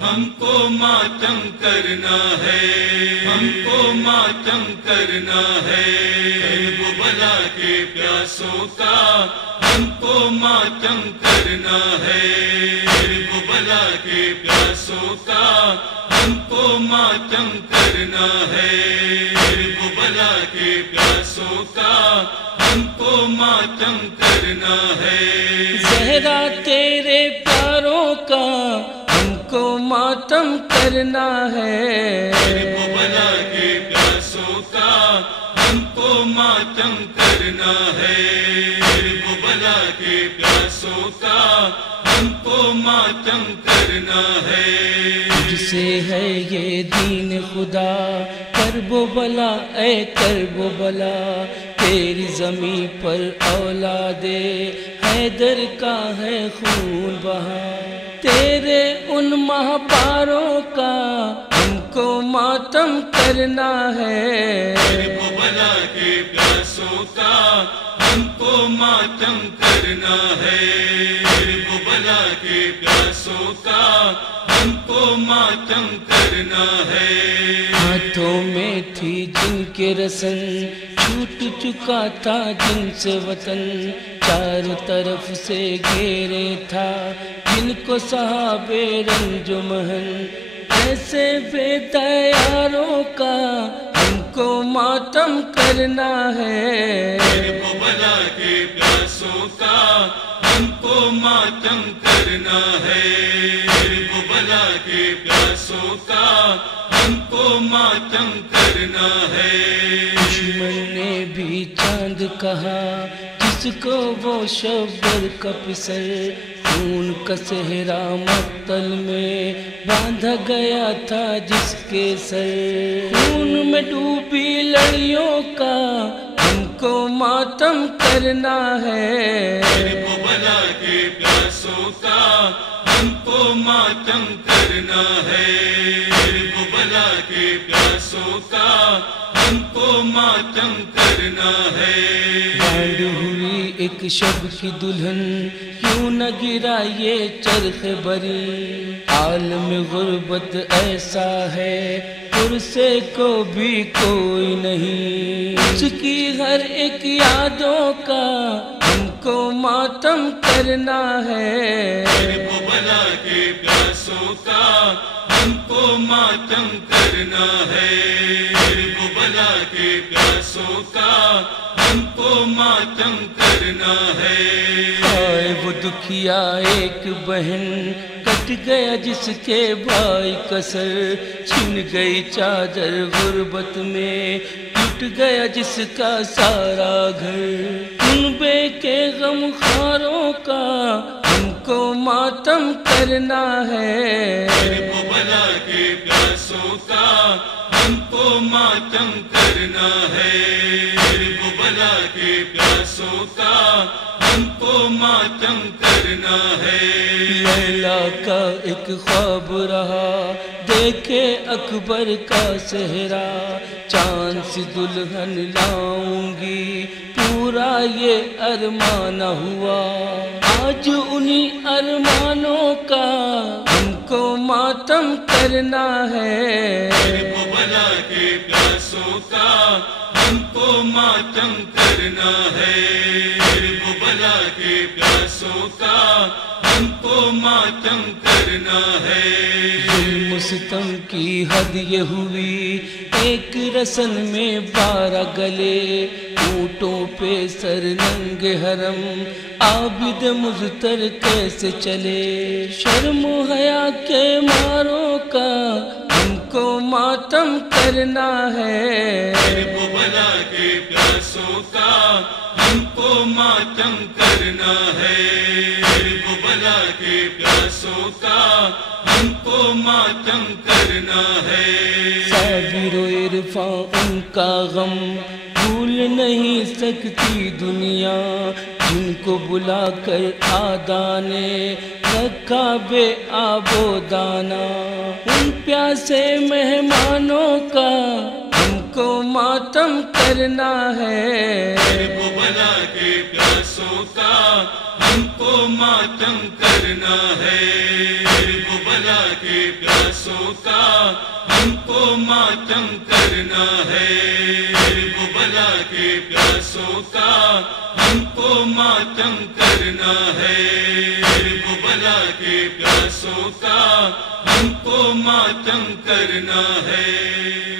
ہم کو ماتم کرنا ہے، ہم کو ماتم کرنا ہے، کرب بلا کے پیاسوں کا ہم کو ماتم کرنا ہے، کرب بلا کے پیاسوں کا ہم کو ماتم کرنا ہے، کرب بلا کے پیاسوں کا ہم کو ماتم کرنا ہے۔ زہرا تیرے پیاروں کا ہم کو ماتم کرنا ہے، کرب بلا کے پیاسوں کا ہم کو ماتم کرنا ہے، کرب بلا کے پیاسوں کا ہم کو ماتم کرنا ہے۔ تجھ سے ہے یہ دین خدا کرب و بلا، اے کرب و بلا تیری زمین پر اولاد حیدر کا ہے خون بہا، تیرے ان مہپاروں کا ہم کو ماتم کرنا ہے، کرب بلا کے پیاسوں کا ہم کو ماتم کرنا ہے، کرب بلا کے پیاسوں کا ہم کو ماتم کرنا ہے۔ ہاتھوں میں تھی جن کے رسن چھوٹ چکا تھا جن سے وطن، چاروں طرف سے گھیرے تھا جن کو صحابے رنج و محن، ایسے بے دیاروں کا ہم کو ماتم کرنا ہے، کرب بلا کے پیاسوں کا ہم کو ماتم کرنا ہے، کرب بلا کے پیاسوں کا ہم کو ماتم کرنا ہے۔ دشمن نے بھی چاند کہا جس کو وہ شبر کا پسر، خون کا صحرا مقتل میں باندھا گیا تھا جس کے سر، خون میں ڈوبی لڑیوں کا ہم کو ماتم کرنا ہے، کرب بلا کے پیاسوں کا ہم کو ماتم کرنا ہے، کرب بلا کے پیاسوں کا ہم کو ماتم کرنا ہے۔ بانڈ ہوئی ایک شب کی دلہن کیوں نہ گرا یہ چرخ بری، عالم غربت ایسا ہے پرسے کو بھی کوئی نہیں، اس کی ہر ایک یادوں کا ہم کو ماتم کرنا ہے، کرب بلا کے پیاسوں کا ہم کو ماتم کرنا ہے، کرب بلا کے پیاسوں کا ہم کو ماتم کرنا ہے۔ آئے وہ دکھیا ایک بہن کٹ گیا جس کے بھائی کا سر، چھن گئی چادر غربت میں ٹوٹ گیا جس کا سارا گھر، کنبے کے غم خواروں کا ہم کو ماتم کرنا ہے، کرب بلا کے پیاسوں کا ہم کو ماتم کرنا ہے، کرب بلا کے پیاسوں کا ہم کو ماتم کرنا ہے۔ لیلا کا ایک خواب رہا دیکھے اکبر کا صحرا، چاند سی دلہن لاؤں گی پورا یہ ارمان ہوا، آج انہی ارمانوں کا ہم کو ماتم کرنا ہے، کرب بلا کے پیاسوں کا ہم کو ماتم کرنا ہے، کرب بلا کے پیاسوں کا ہم کو ماتم کرنا ہے۔ ظلم ستم کی حد یہ ہوئی ایک رسن میں 12 گلے، اونٹوں پہ سر ننگ حرم عابد مضطر کیسے چلے، شرم و حیا کے ماروں کا ہم کو ماتم کرنا ہے، کرب بلا کے پیاسوں کا ہم کو ماتم کرنا ہے، کرب بلا کے پیاسوں کا ہم کو ماتم کرنا ہے۔ صابر و عرفاں ان کا غم بھول نہیں سکتی دنیا، جن کو بلا کر آدھا نے رکھا بے آب و دانہ، ان پیاسے مہمانوں کا ہم کو ماتم کرنا ہے، کرب بلا کے پیاسوں کا ہم کو ماتم کرنا ہے، کرب بلا بلا کے پیاسوں کا ہم کو ماتم کرنا ہے، وہ بلا کے پیاسوں کا ہم کو ماتم کرنا ہے، وہ بلا کے پیاسوں کا ہم کو ماتم کرنا ہے۔